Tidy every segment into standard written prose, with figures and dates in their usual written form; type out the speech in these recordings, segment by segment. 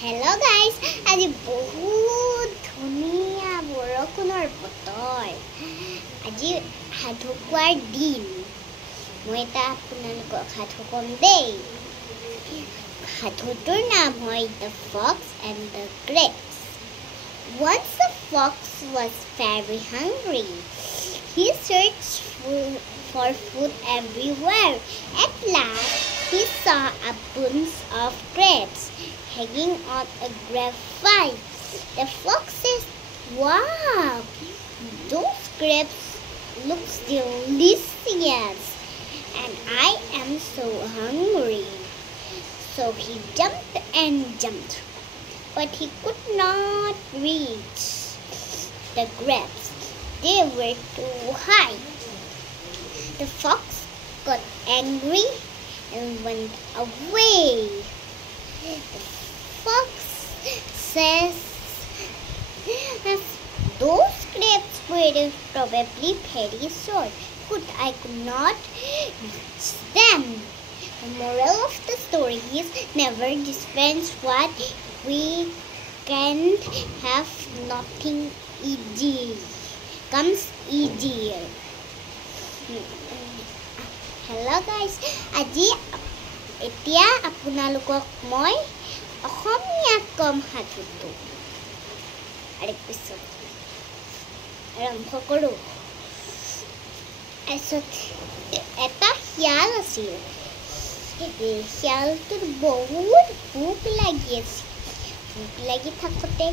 Hello guys, আজি বহুত ধুনীয়া বৰষুণৰ বতৰ। আজি সাধু কোৱাৰ দিন। মই এটা আপোনালোকক সাধু কম দেই। সাধুটোৰ নাম হয় The Fox and the Grapes. Once a fox was very hungry. He searched for food everywhere. At last, he saw a bunch of grapes hanging on a grapevine. The fox says, "Wow, those grapes look delicious, and I am so hungry." So he jumped and jumped, but he could not reach the grapes. They were too high. The fox got angry and went away. The fox says, "Those grapes were probably very sour, but I could not reach them." The moral of the story is never dispense what we can't have. Nothing easy comes easier. Hello guys, আজি এতিয়া আপোনালোকক মই অসমীয়াত কম সাধুটো। আৰু পিছত আৰম্ভ কৰোঁ। এটা শিয়াল আছিল। শিয়ালটোৰ বহুত ভোক লাগি আছিল। ভোক লাগি থাকোঁতে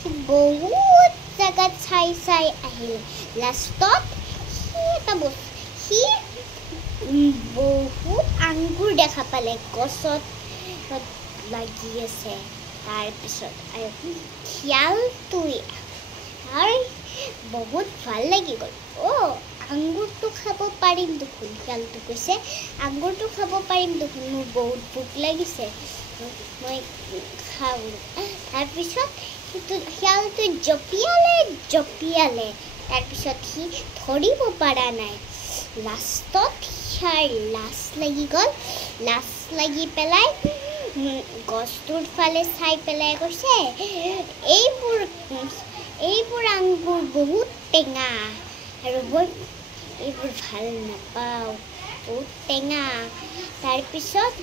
সি বহুত জেগাত চাই আহিল। লাষ্টত সি বহুত আঙুৰ দেখা পালে গছত লাগি আছে। তাৰপিছত শিয়ালটোৱে বহুত ভাল লাগি গ'ল। আঙুৰটো খাব পাৰিম দেখোন। শিয়ালটো কৈছে, আঙুৰটো খাব পাৰিম দেখোন, মোৰ বহুত ভোক লাগিছে, মই খাওঁ। তাৰপিছত শিয়ালটো জঁপিয়ালে। তাৰপিছত সি ধৰিব পৰা নাই। লাষ্টত সিয়াৰ লাজ লাগি গ'ল। লাজ লাগি পেলাই গছটোৰ ফালে চাই পেলাই কৈছে, এইবোৰ আঙুৰ বহুত টেঙা, আৰু মই এইবোৰ ভাল নাপাওঁ, বহুত টেঙা। তাৰপিছত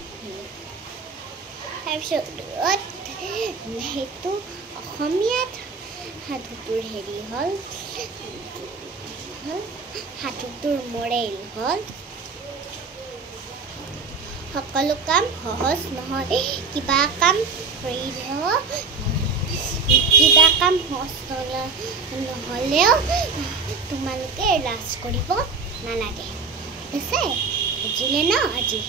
সেইটো অসমীয়াত সাধুটোৰ হ'ল সাধুটোৰ মৰেল হ'ল, সকলো কাম সহজ নহয়। কিবা কাম সহজ নহ'লেও তোমালোকে লাজ কৰিব নালাগে। ঠিক আছে, বুজিলে ন আজি?